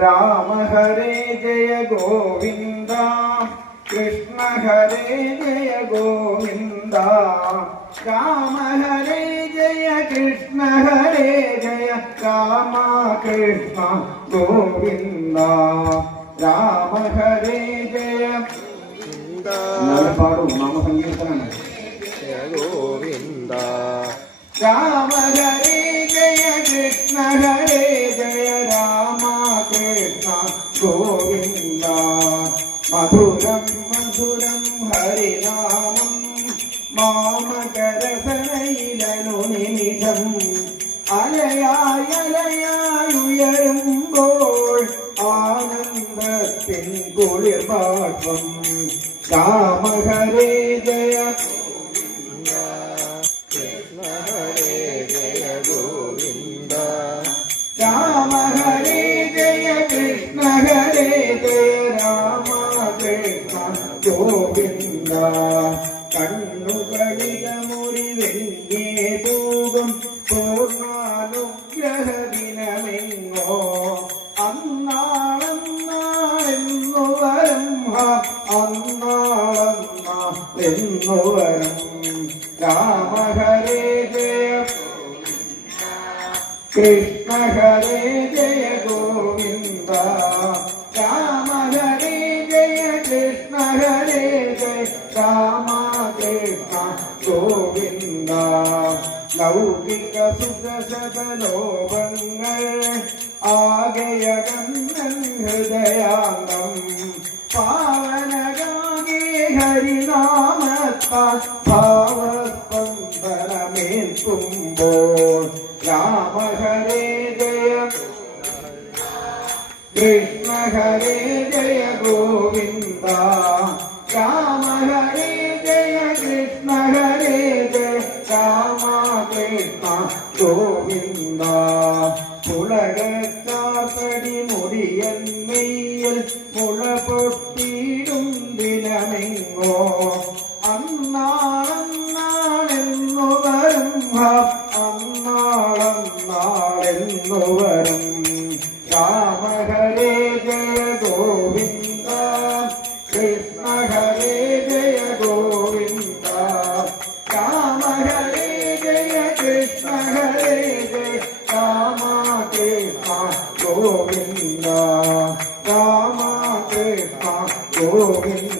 രാമ ഹരേ ജയ ഗോവിന്ദ കൃഷ്ണ ഹരേ ജയ ഗോവിന്ദ രാമ ഹരേ ജയ കൃഷ്ണ ഹരേ ജയ രാമ കൃഷ്ണ ഗോവിന്ദ രാമ ഹരേ ജയ പാടും നാമസങ്കീർത്തനാണ് ഗോവിന്ദ രാമ ഹരേ ജയ കൃഷ്ണ ഹരേ ജയ രാമ കൃഷ്ണ ഗോവിന്ദ മധുരം മധുരം ഹരിനാമം മാമകരസനയിലനു നിമിഷം അലയായുയരുമ്പോൾ ആനന്ദത്തിൻ കുളിർപാഠം രാമ ഹരേ ജയ കൃഷ്ണ ഹരേ ജയ ഗോവിന്ദ രാമ ഹരേ ജയ കൃഷ്ണ ഹരേ ജയ രാമ കൃഷ്ണ ഗോവിന്ദ കണ്ണുകളില മുറിവെങ്കേ തൂകും പൂർണ്ണാനുഗ്രഹ ദിനമെങ്ങോ അന്നാളെന്നു വരം അന്നാളെന്നു വരം രാമ ഹരേ ജയ കൃഷ്ണ ഹരേ ജയ ഗോവിന്ദ രാമ ഹരേ ജയ കൃഷ്ണ ഹരേ ജയ രാമ കൃഷ്ണ ഗോവിന്ദ ലൗകിക സുഖസദലോഭങ്ങൾ ആകയകന്നൻ ഹൃദയാംഗം പാവനകാമേ ഹരിനാമത്താൽ ഭാവസ്പന്ദനമേൽക്കുമ്പോൾ രാമ ഹരേ ജയ കൃഷ്ണ ഹരേ ജയ ഗോവിന്ദ രാമ ഹരേ ജയ കൃഷ്ണ ഹരേ ജയ രാമ കൃഷ്ണ ഗോവിന്ദ പുളകത്താപ്പടി മുടിയന്മയിൽ മുള പൊട്ടിയിടും ദിനമെങ്ങോ അന്നാളെന്നു വരും അന്നാളെന്നു വരും രാമ ഹരേ ജയ ഗോവിന്ദ കൃഷ്ണ ഹരേ ജയ ഗോവിന്ദ രാമ ഹരേ ജയ കൃഷ്ണ ഹരേ ജയ രാമ കൃഷ്ണ ഗോവിന്ദ രാമ കൃഷ്ണ ഗോവിന്ദ